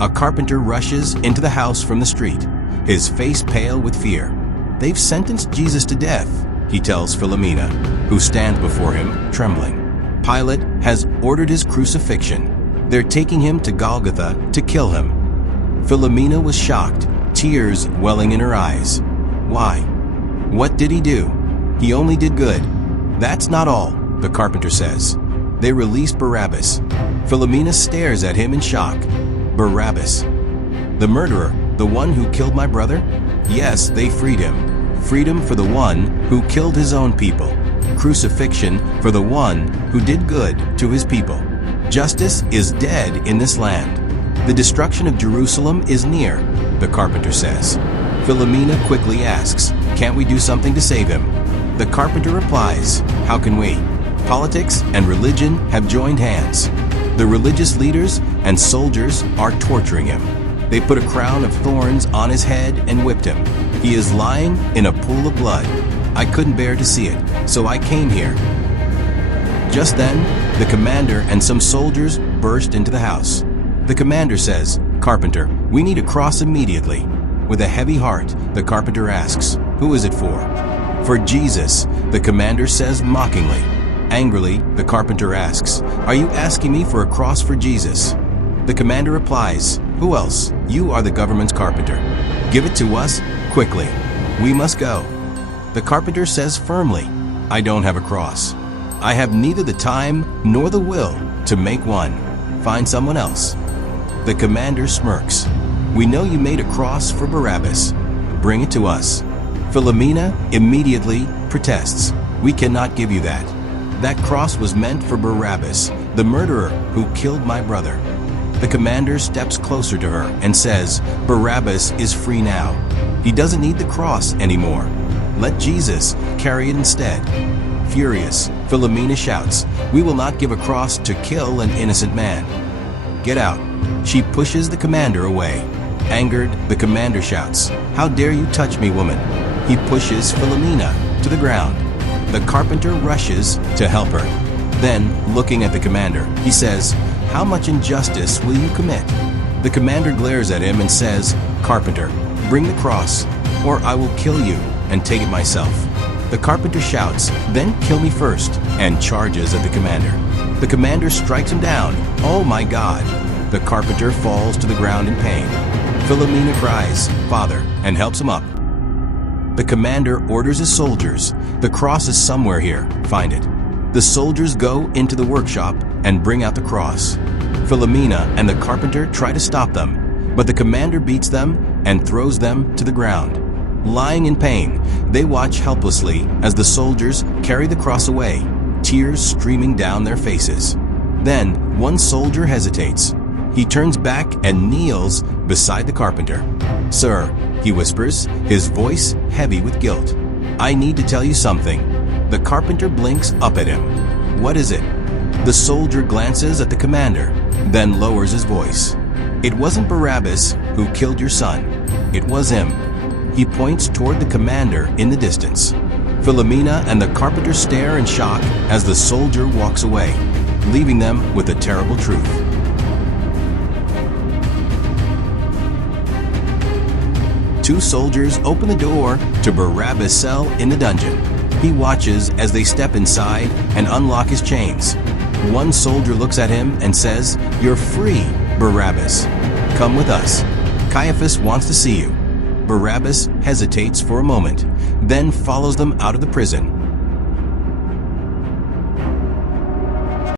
A carpenter rushes into the house from the street, his face pale with fear. "They've sentenced Jesus to death," he tells Philomena, who stands before him, trembling. "Pilate has ordered his crucifixion. They're taking him to Golgotha to kill him." Philomena was shocked, tears welling in her eyes. "Why? What did he do? He only did good." "That's not all," the carpenter says. "They released Barabbas." Philomena stares at him in shock. "Barabbas? The murderer, the one who killed my brother?" "Yes, they freed him. Freedom for the one who killed his own people. Crucifixion for the one who did good to his people. Justice is dead in this land. The destruction of Jerusalem is near," the carpenter says. Philomena quickly asks, "Can't we do something to save him?" The carpenter replies, "How can we? Politics and religion have joined hands. The religious leaders and soldiers are torturing him. They put a crown of thorns on his head and whipped him. He is lying in a pool of blood. I couldn't bear to see it, so I came here." Just then, the commander and some soldiers burst into the house. The commander says, "Carpenter, we need a cross immediately." With a heavy heart, the carpenter asks, "Who is it for?" "For Jesus," the commander says mockingly. Angrily, the carpenter asks, "Are you asking me for a cross for Jesus?" The commander replies, "Who else? You are the government's carpenter. Give it to us, quickly. We must go." The carpenter says firmly, "I don't have a cross. I have neither the time nor the will to make one. Find someone else." The commander smirks. "We know you made a cross for Barabbas. Bring it to us." Philomena immediately protests, "We cannot give you that. That cross was meant for Barabbas, the murderer who killed my brother." The commander steps closer to her and says, "Barabbas is free now. He doesn't need the cross anymore. Let Jesus carry it instead." Furious, Philomena shouts, "We will not give a cross to kill an innocent man. Get out." She pushes the commander away. Angered, the commander shouts, "How dare you touch me, woman?" He pushes Philomena to the ground. The carpenter rushes to help her. Then, looking at the commander, he says, "How much injustice will you commit?" The commander glares at him and says, "Carpenter, bring the cross, or I will kill you and take it myself." The carpenter shouts, "Then kill me first," and charges at the commander. The commander strikes him down. "Oh my God!" The carpenter falls to the ground in pain. Philomena cries, "Father," and helps him up. The commander orders his soldiers, "The cross is somewhere here, find it." The soldiers go into the workshop and bring out the cross. Philomena and the carpenter try to stop them, but the commander beats them and throws them to the ground. Lying in pain, they watch helplessly as the soldiers carry the cross away, tears streaming down their faces. Then one soldier hesitates. He turns back and kneels beside the carpenter. "Sir," he whispers, his voice heavy with guilt, "I need to tell you something." The carpenter blinks up at him. "What is it?" The soldier glances at the commander, then lowers his voice. "It wasn't Barabbas who killed your son. It was him." He points toward the commander in the distance. Philomena and the carpenter stare in shock as the soldier walks away, leaving them with the terrible truth. Two soldiers open the door to Barabbas' cell in the dungeon. He watches as they step inside and unlock his chains. One soldier looks at him and says, "You're free, Barabbas. Come with us. Caiaphas wants to see you." Barabbas hesitates for a moment, then follows them out of the prison.